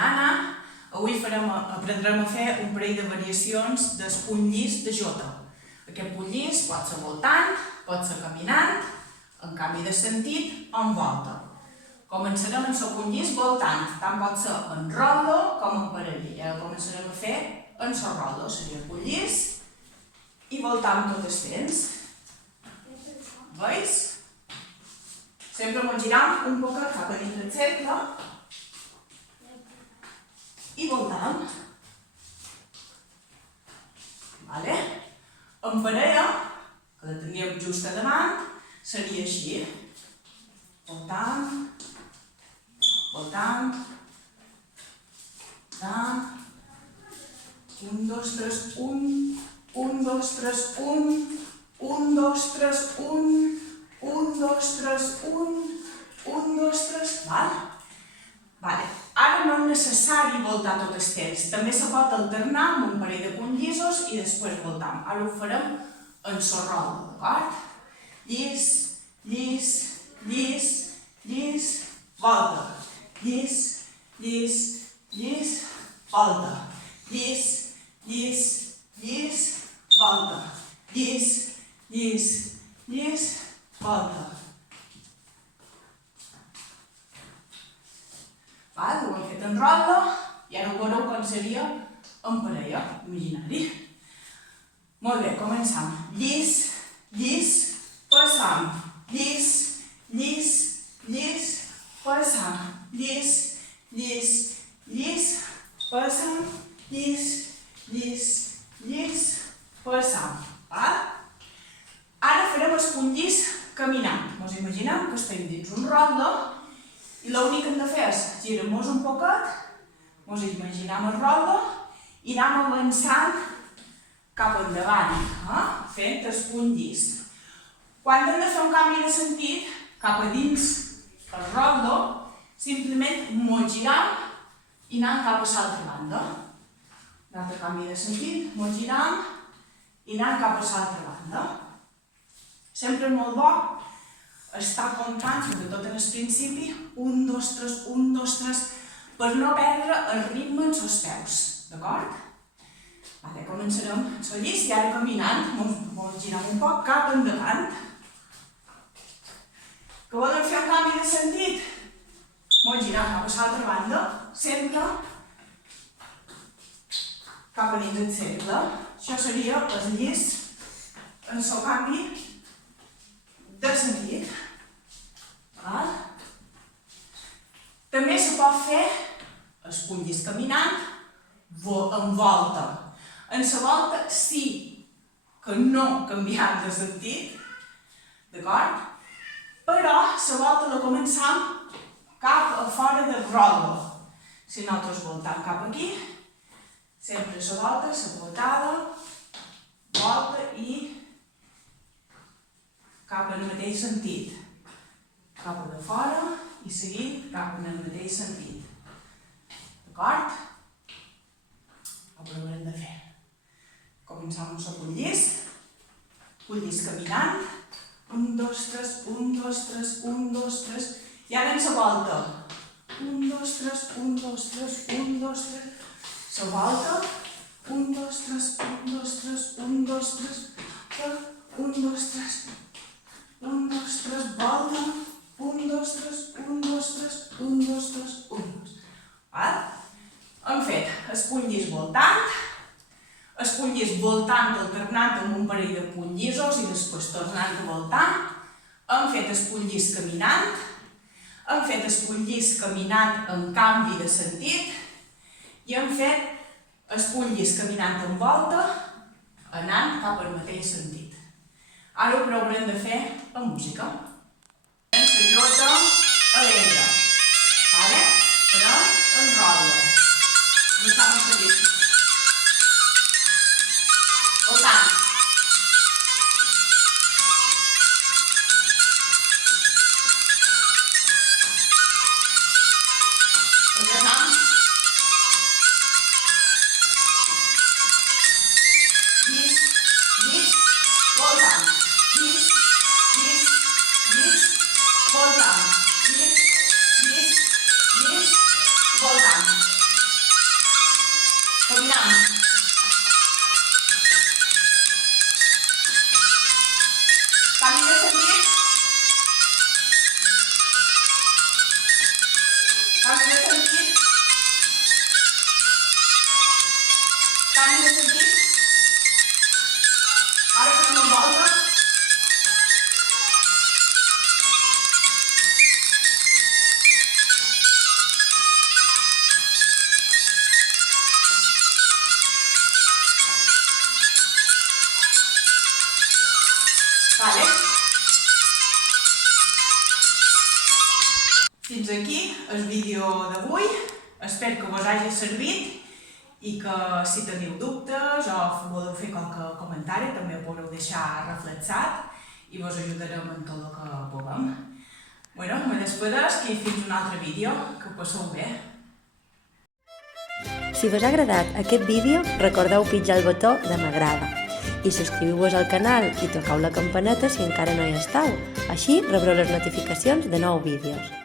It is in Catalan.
Nana. Avui aprendrem a fer un parell de variacions del punt llis de jota. Aquest punt llis pot ser voltant, pot ser caminant, en canvi de sentit o en volta. Començarem amb el punt llis voltant, tant pot ser en rotllo com en parell. I ara començarem a fer en el rotllo, seria punt llis i voltant tot el temps. Veus? Sempre ens giram un poc cap a dins del cercle i voltam. Vale? En parella, que la teníem just a davant, seria així. Voltant, voltant, voltant, 1, 2, 3, 1, 1, 2, 3, 1, 1, 2, 3, 1, 1, 2, 3, 1, 1, 2, 3, val? Vale. Ara no és necessari voltar tot el temps. També se pot alternar amb un parell de punts llisos i després voltam. Ara ho farem en el rotllo, d'acord? Llis, llis, llis, llis, volta. Llis, llis, llis, volta. Llis, llis, llis, volta. Llis, llis, llis, volta. Ho hem fet en rotllo i ara ho veureu com seria en parella, imaginari. Molt bé, començam. Llis, llis, passam. Llis, llis, llis, passam. Llis, llis, llis, passam. Llis, llis, llis, passam. Ara farem el punt llis caminant. Ens imaginem que estem dins un rotllo i l'únic que hem de fer és girar-nos un poquet, ens imaginem el rotllo i anem avançant cap endavant, fent el punt llis. Quan hem de fer un canvi de sentit cap a dins el rotllo, simplement ens giram i anem cap a l'altra banda. Un altre canvi de sentit, ens giram i anem cap a l'altra banda. Sempre és molt bo estar comptant, sobretot en el principi, 1, 2, 3, 1, 2, 3, per no perdre el ritme en els peus, d'acord? Començarem el llis i ara caminant, ens girem un poc cap endavant. Que volem fer un canvi de sentit? Ens girem cap a l'altra banda, sempre cap a dins del cercle. Això seria el llis en el seu canvi de sentit. També se pot fer el punt llis caminant en volta. En la volta sí que no canviem de sentit, d'acord? Però la volta la començam cap a fora del rotllo. Si nosaltres voltam cap aquí, sempre la volta, la voltada, volta i cap al mateix sentit. Cap a de fora i seguit cap en el mateix sentit. D'acord? Ho provarem de fer. Començam amb el punt llis. Punt llis caminant. 1, 2, 3, 1, 2, 3, 1, 2, 3. I ara en la volta. 1, 2, 3, 1, 2, 3, 1, 2, 3. La volta. 1, 2, 3, 1, 2, 3, 1, 2, 3. 1, 2, 3. 1, 2, 3, volta. 1, 2, 3, 1, 2, 3, 1, 2, 3, 1, 2. Hem fet el punt llis voltant, el punt llis voltant alternant amb un parell de punts llisos i després tornant a voltar. Hem fet el punt llis caminant, hem fet el punt llis caminant en canvi de sentit i hem fet el punt llis caminant en volta anant cap al mateix sentit. Ara ho provarem de fer amb música. La jota alegre. Farem en rotllo. Començam a seguir. Voltant. Alternam. Llis, llis, voltant. Llis, llis, llis, voltant. Llis, llis, llis, voltant. Caminam. Canvi de sentit. Canvi de sentit. Canvi de sentit. Ara farem una volta. Vale. Fins aquí el vídeo d'avui. Espero que vos hagi servit i que si teniu dubtes o voleu fer qualque comentari també ho podeu deixar reflexat i vos ajudarem en tot el que puguem. Bueno, me despedeix i fins un altre vídeo. Que ho passeu bé. Si vos ha agradat aquest vídeo, recordeu pitjar el botó de m'agrada i subscriviu-vos al canal i tocau la campaneta si encara no hi esteu. Així rebreu les notificacions de nous vídeos.